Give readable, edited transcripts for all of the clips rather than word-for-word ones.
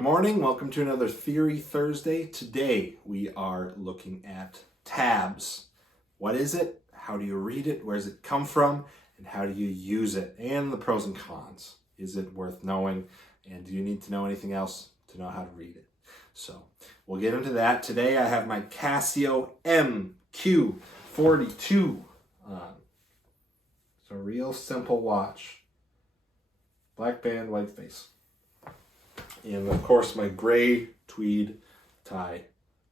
Good morning, welcome to another Theory Thursday. Today we are looking at tabs. What is it? How do you read it? Where does it come from? And how do you use it? And the pros and cons. Is it worth knowing? And do you need to know anything else to know how to read it? So we'll get into that. Today I have my Casio MQ42 on. It's a real simple watch. Black band, white face. And of course my gray tweed tie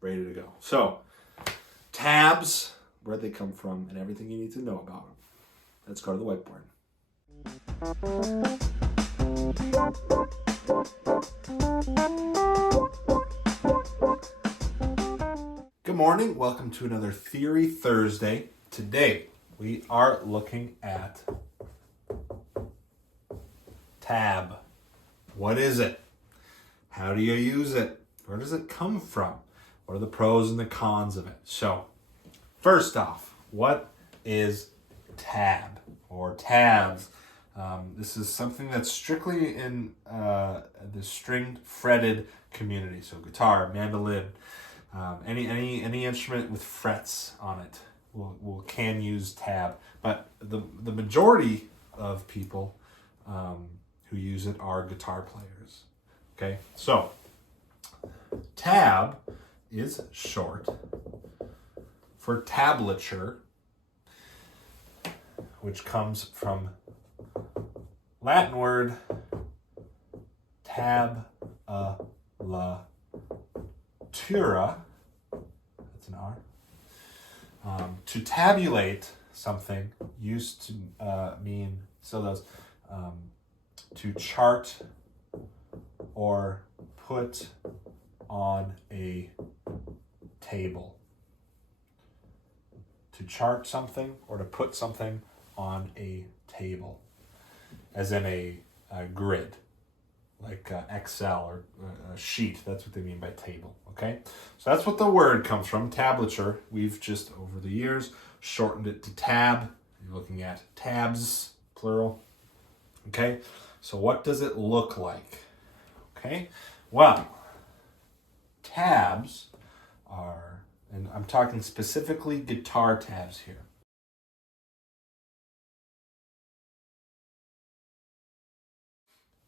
ready to go. So, tabs, where they come from, and everything you need to know about them. Let's go to the whiteboard. Good morning, welcome to another Theory Thursday. Today we are looking at tab. What is it? How do you use it? Where does it come from? What are the pros and the cons of it? So, first off, what is tab or tabs? This is something that's strictly in the stringed fretted community. So guitar, mandolin, any instrument with frets on it can use tab. But the majority of people who use it are guitar players. Okay, so tab is short for tablature, which comes from Latin word tablatura. That's an R. To tabulate something used to mean, to chart or put on a table. To chart something or to put something on a table, as in a grid, like Excel or a sheet. That's what they mean by table, okay? So that's what the word comes from, tablature. We've just, over the years, shortened it to tab. You're looking at tabs, plural, okay? So what does it look like? Okay, well, tabs are, and I'm talking specifically guitar tabs here.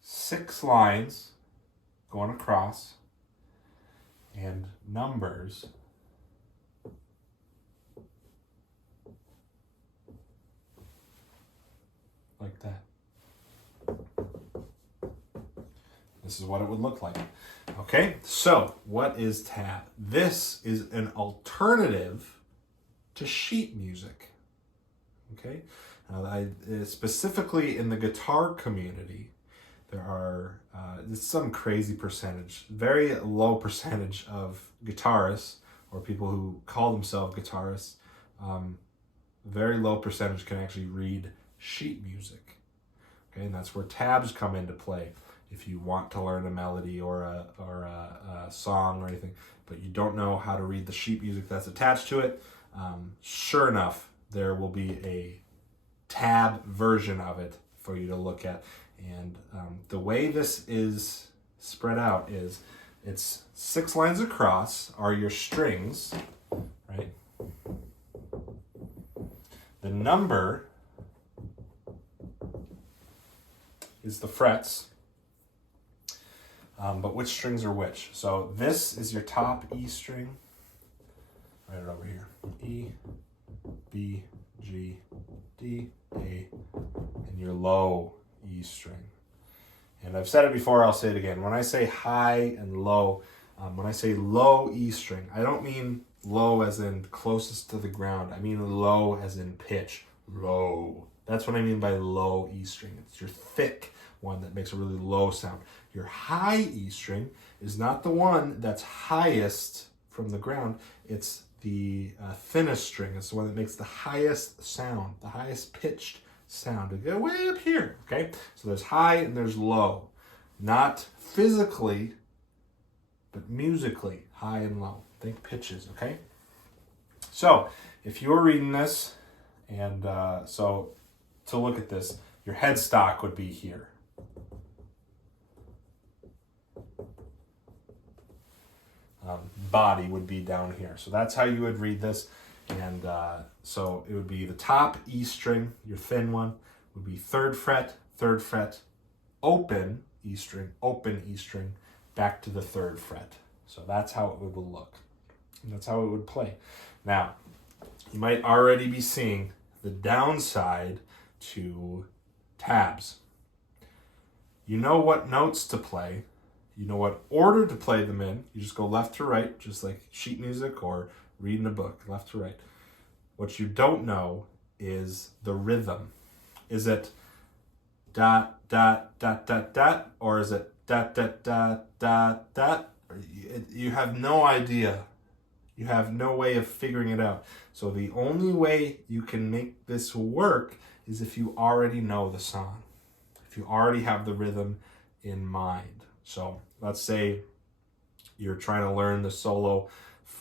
Six lines going across and numbers like that. This is what it would look like. Okay, so what is tab? This is an alternative to sheet music. Okay, now specifically in the guitar community, there are some crazy percentage, very low percentage of guitarists or people who call themselves guitarists, very low percentage can actually read sheet music. Okay, and that's where tabs come into play. If you want to learn a melody or a song or anything, but you don't know how to read the sheet music that's attached to it, sure enough, there will be a tab version of it for you to look at. And the way this is spread out is it's 6 lines across are your strings, right? The number is the frets. But which strings are which? So this is your top E string, right over here. E, B, G, D, A, and your low E string. And I've said it before, I'll say it again. When I say high and low, when I say low E string, I don't mean low as in closest to the ground. I mean low as in pitch. Low. That's what I mean by low E string. It's your thick one that makes a really low sound. Your high E string is not the one that's highest from the ground. It's the thinnest string. It's the one that makes the highest sound, the highest pitched sound. To go way up here, okay? So there's high and there's low. Not physically, but musically, high and low. Think pitches, okay? So if you were reading this, and so to look at this, your headstock would be here. body would be down here. So that's how you would read this. And so it would be the top E string, your thin one, would be 3rd fret, open E string, back to the 3rd fret. So that's how it would look. And that's how it would play. Now, you might already be seeing the downside to tabs. You know what notes to play. You know what order to play them in. You just go left to right, just like sheet music or reading a book, left to right. What you don't know is the rhythm. Is it dot, dot, dot, dot, dot, or is it dot, dot, dot, dot, dot? You have no idea. You have no way of figuring it out. So the only way you can make this work is if you already know the song. If you already have the rhythm in mind. So let's say you're trying to learn the solo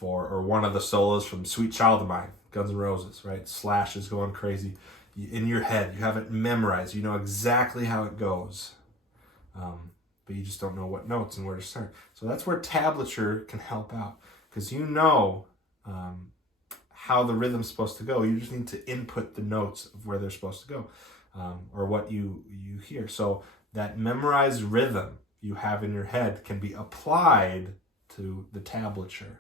or one of the solos from Sweet Child of Mine, Guns N' Roses, right? Slash is going crazy. In your head, you have it memorized. You know exactly how it goes. But you just don't know what notes and where to start. So that's where tablature can help out. Because you know how the rhythm's supposed to go. You just need to input the notes of where they're supposed to go, or what you hear. So that memorized rhythm you have in your head can be applied to the tablature.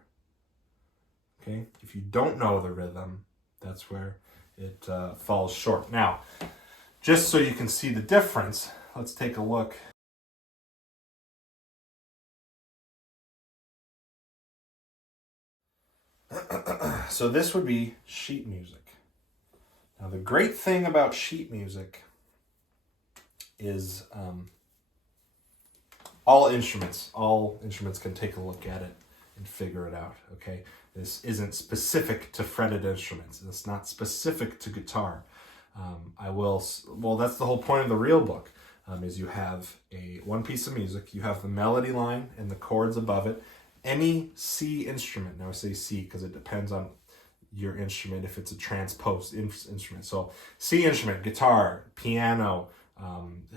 Okay? If you don't know the rhythm, that's where it falls short. Now, just so you can see the difference, let's take a look. So this would be sheet music. Now the great thing about sheet music is all instruments can take a look at it and figure it out, okay? This isn't specific to fretted instruments. It's not specific to guitar. That's the whole point of the real book, is you have one piece of music, you have the melody line and the chords above it. Any C instrument, now I say C because it depends on your instrument if it's a transposed instrument. So C instrument, guitar, piano,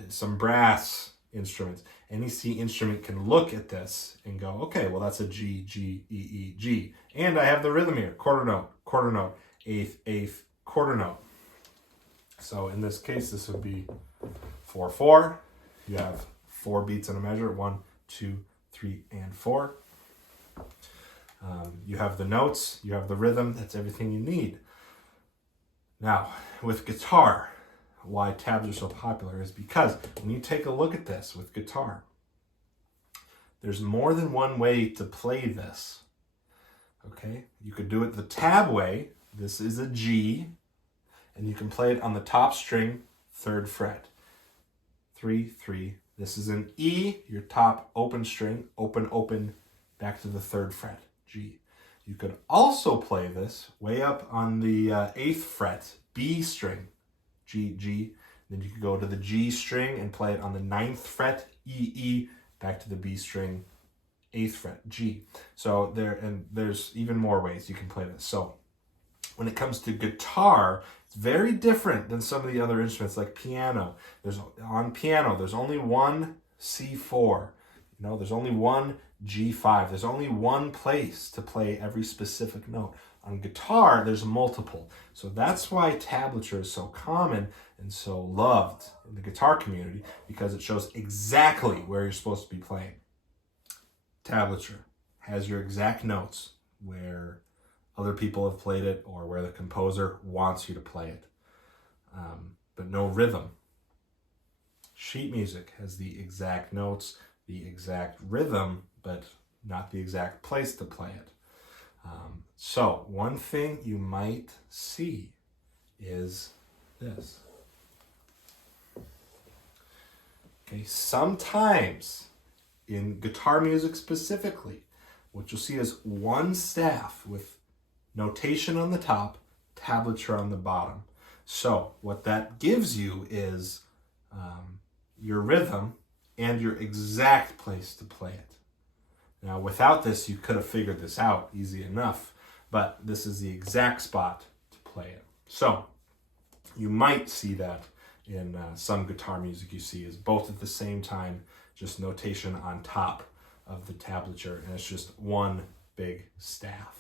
some brass instruments. Any C instrument can look at this and go, okay, well that's a G, G, E, E, G. And I have the rhythm here, quarter note, eighth, quarter note. So in this case, this would be 4/4. You have 4 beats in a measure, 1, 2, 3, and 4. You have the notes, you have the rhythm, that's everything you need. Now, with guitar, why tabs are so popular is because when you take a look at this with guitar, there's more than one way to play this. Okay? You could do it the tab way. This is a G, and you can play it on the top string, 3rd fret. 3, 3. This is an E, your top open string, open, back to the 3rd fret, G. You could also play this way up on the 8th fret, B string, G, G. Then you could go to the G string and play it on the 9th fret, E, E, back to the B string, 8th fret, G. So there's even more ways you can play this. So when it comes to guitar, it's very different than some of the other instruments like piano. On piano, there's only one C4. There's only one G5. There's only one place to play every specific note. On guitar, there's multiple. So that's why tablature is so common and so loved in the guitar community, because it shows exactly where you're supposed to be playing. Tablature has your exact notes where other people have played it or where the composer wants you to play it, but no rhythm. Sheet music has the exact notes, the exact rhythm, but not the exact place to play it. So one thing you might see is this. Okay, sometimes in guitar music specifically, what you'll see is one staff with notation on the top, tablature on the bottom. So what that gives you is your rhythm and your exact place to play it. Now, without this, you could have figured this out easy enough, but this is the exact spot to play it. So you might see that in some guitar music you see is both at the same time, just notation on top of the tablature, and it's just one big staff.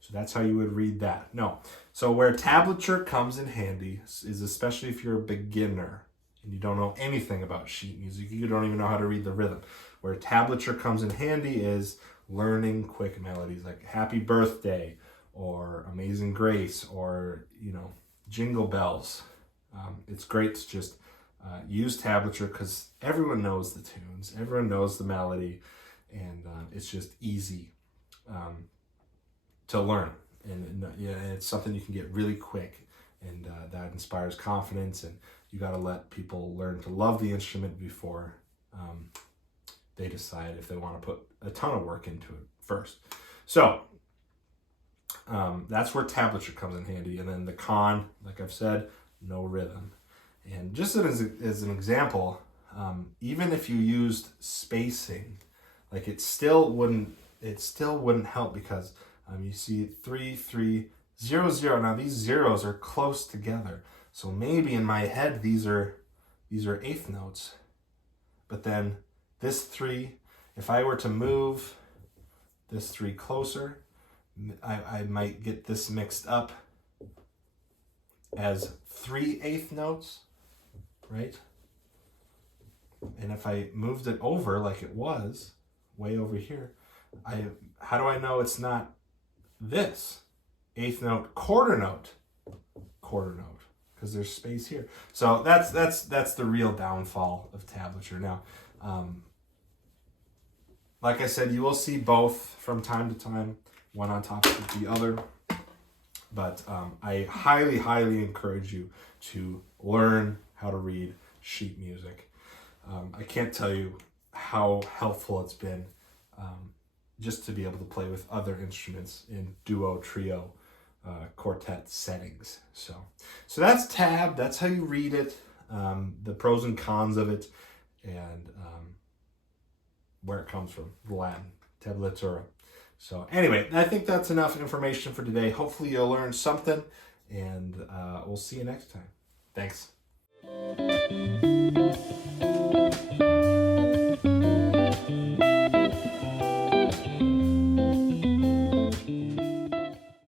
So that's how you would read that. No. So where tablature comes in handy is especially if you're a beginner and you don't know anything about sheet music, you don't even know how to read the rhythm. Where tablature comes in handy is learning quick melodies like Happy Birthday or Amazing Grace or, Jingle Bells. It's great to just use tablature because everyone knows the tunes, everyone knows the melody, and it's just easy to learn. And it's something you can get really quick, and that inspires confidence, and you got to let people learn to love the instrument before they decide if they want to put a ton of work into it first. So that's where tablature comes in handy. And then the con, like I've said, no rhythm. And just as an example, even if you used spacing, like it still wouldn't help because you see 3, 3, 0, 0. Now these zeros are close together. So maybe in my head these are eighth notes. But then this 3, if I were to move this 3 closer, I might get this mixed up as 3 eighth notes, right? And if I moved it over like it was, way over here, how do I know it's not this? Eighth note, quarter note, because there's space here. So that's the real downfall of tablature. Now, like I said, you will see both from time to time, one on top of the other. But I highly, highly encourage you to learn how to read sheet music. I can't tell you how helpful it's been just to be able to play with other instruments in duo, trio, quartet settings. So that's tab. That's how you read it, the pros and cons of it, and where it comes from, the Latin, tablatura. So anyway, I think that's enough information for today. Hopefully you'll learn something, and we'll see you next time. Thanks.